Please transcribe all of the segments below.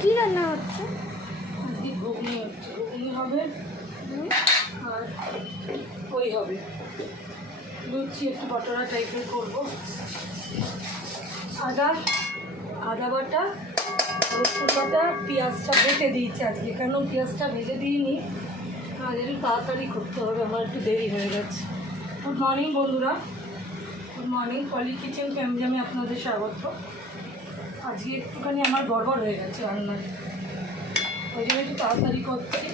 কি রান্না হচ্ছে? আজকে ঘুগনি হচ্ছে ঘুগনি হবে আর ওই হবে। লুচি একটু বটরা টাইপের করব। আদা আদা বাটা, রসুন বাটা, পেঁয়াজটা বেটে দিয়েছি আজকে। কেন পেঁয়াজটা ভেজে দিইনি? আর একটু তাড়াতাড়ি করতে হবে, আমার একটু দেরি হয়ে গেছে। গুড মর্নিং বন্ধুরা। Good morning Poli kitchen family আপনাদের স্বাগত। আজকে একটুখানি আমার গড়বড় হয়ে গেছে রান্নায় ওই জন্য একটু তাড়াতাড়ি করছি।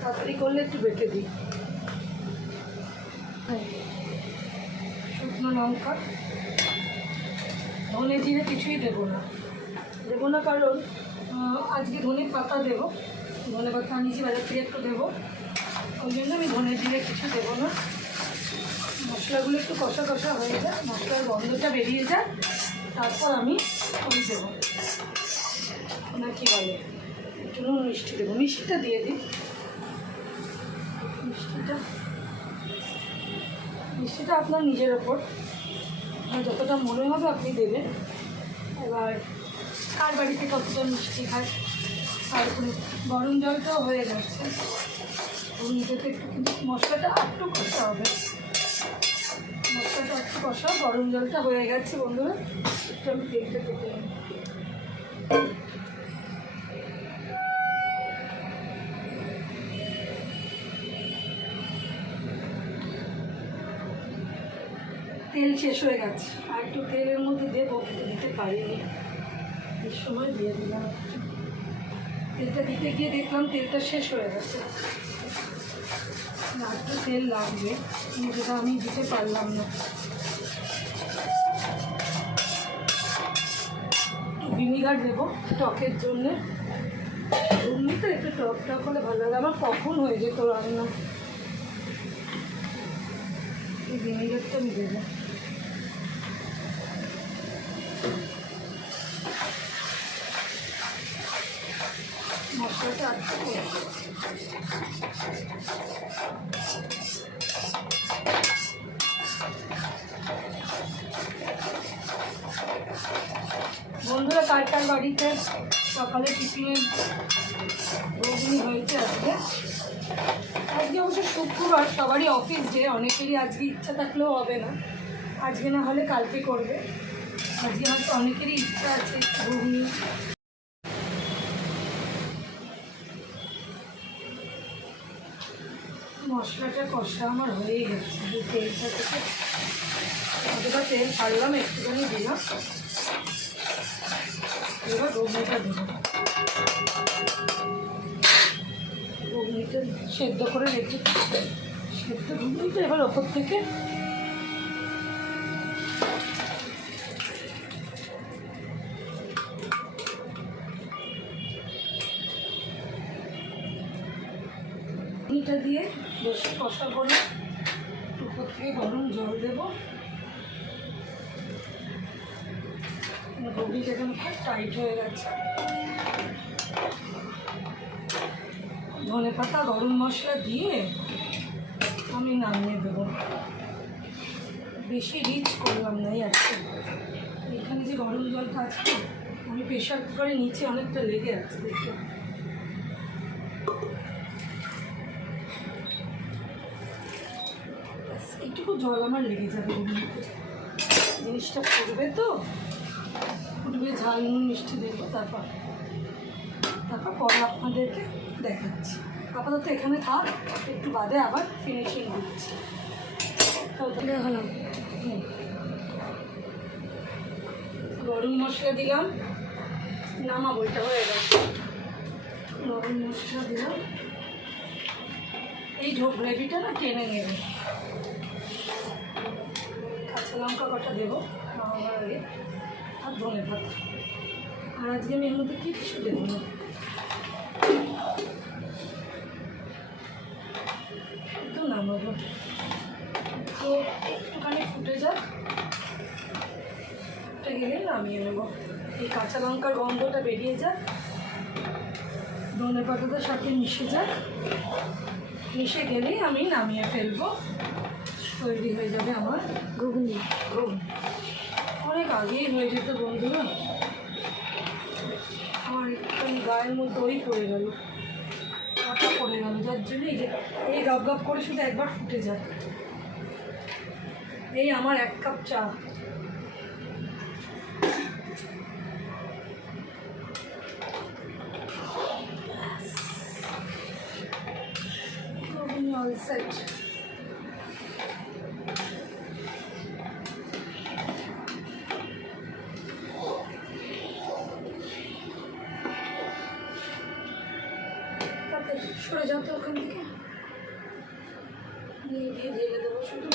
তাড়াতাড়ি করলে একটু বেটে দিই। শুকনো লঙ্কা। ধনে জিরে কিছুই দেবো না। দেবো না কারণ আজকে ধনে পাতা দেবো। ধনে পাতা আনিয়েছি, বাজার থেকে একটু দেবো। ওই জন্য আমি ধনে জিরে কিছু দেবো না। মশলাগুলো একটু কষা কষা হয়ে যায় মশলার গন্ধটা বেরিয়ে যায় তারপর আমি ওই দেবো। না, কি বলে? একটু নুন, মিষ্টি দেবো। মিষ্টিটা দিয়ে দিই। মিষ্টিটা মিষ্টিটা আপনার নিজের ওপর। যতটা মনে হবে আপনি দেবেন। এবার কার বাড়িতে কতটা মিষ্টি খায়? আর গরম জলটাও হয়ে যাচ্ছে। নিজেকে একটু মশলাটা একটু কষা হবে। গরম জলটা হয়ে গেছে বন্ধুরা আমি তেলটা কেটে তেল শেষ হয়ে গেছে। আর একটু তেলের মধ্যে দেবো কিন্তু দিতে পারিনি। এই সময় দিয়ে দিলাম। তেলটা দিতে গিয়ে দেখলাম তেলটা শেষ হয়ে গেছে। একটু তেল লাগবে যেটা আমি দিতে পারলাম না। ভিনিগার দেবো টকের জন্যে। এমনিতে একটু টক টক হলে ভালো লাগে। আমার কখন হয়ে যেত রান্না? এই ভিনিগারটা আমি দেবো মশলাটা আটকে দেবো। বন্ধুরা কার কার বাড়িতে সকালে টিফিনের ঘুগনি হয়েছে আজকে। আজকে অবশ্য শুক্রবার, সবারই অফিস ডে অনেকেরই আজকে ইচ্ছা থাকলেও হবে না। আজকে না হলে কালকে করবে। আজকে হয়তো অনেকেরই ইচ্ছা আছে ঘুগনি মশলাটা কষা আমার হয়েই গেছে। দু তেলটা থেকে অতটা তেল ছাড়লাম, একটুখানি দিলাম। এবার ঘুগনিটা দেবো। ঘুগনিটা সেদ্ধ করে রেখে সেদ্ধ ঘুগনিটা এবার ওপর থেকে ঘুগনিটা দিয়ে বেশ কষা করে উপর থেকে গরম জল দেবো। এখন খুব টাইট হয়ে গেছে। ধনে পাতা, গরম মশলা দিয়ে আমি নামিয়ে দেবো। বেশি রিচ করলাম না আজকে এখানে যে গরম জলটা আছে, আমি প্রেশার কুকারে নিচে অনেকটা লেগে আছে দেখে এইটুকু জল আমার লেগে যাবে জিনিসটা করবে তো। ফুটবে ঝাল, নুন, মিষ্টি দেবো তারপর। তারপর পরে আপনাদেরকে দেখাচ্ছি। আপাতত এখানে থাক, একটু বাদে আবার ফিনিশিং দিচ্ছি। গরম মশলা দিলাম। নামাবো, এটা হয়ে গেছে। গরম মশলা দিলাম। এই ঝোল গ্রেভিটা না টেনে নেবে। কাঁচা লঙ্কা কটা দেবো নামাবার আগে আর ধনে পাতা। আর আজকে আমি এর মধ্যে কিচ্ছু দেবো না? একটু নামাবো। তো একটুখানি ফুটে যাক। ফুটে গেলে নামিয়ে নেব। এই কাঁচা লঙ্কার গন্ধটা বেরিয়ে যাক। ধনে পাতাটার সাথে মিশে যাক। মিশে গেলেই আমি নামিয়ে ফেলব। তৈরি হয়ে যাবে আমার। ঘুগনি। অনেক আগেই হয়ে যেত বন্ধুরা আমার গায়ের মধ্যে ওই পড়ে গেল। আটা পড়ে গেল যার জন্য এই যে এই গপ গপ করে শুধু একবার ফুটে যায়। এই আমার এক কাপ চা। অল সেট ওখান থেকে? দিয়ে ঢেলে দেবো শুধু।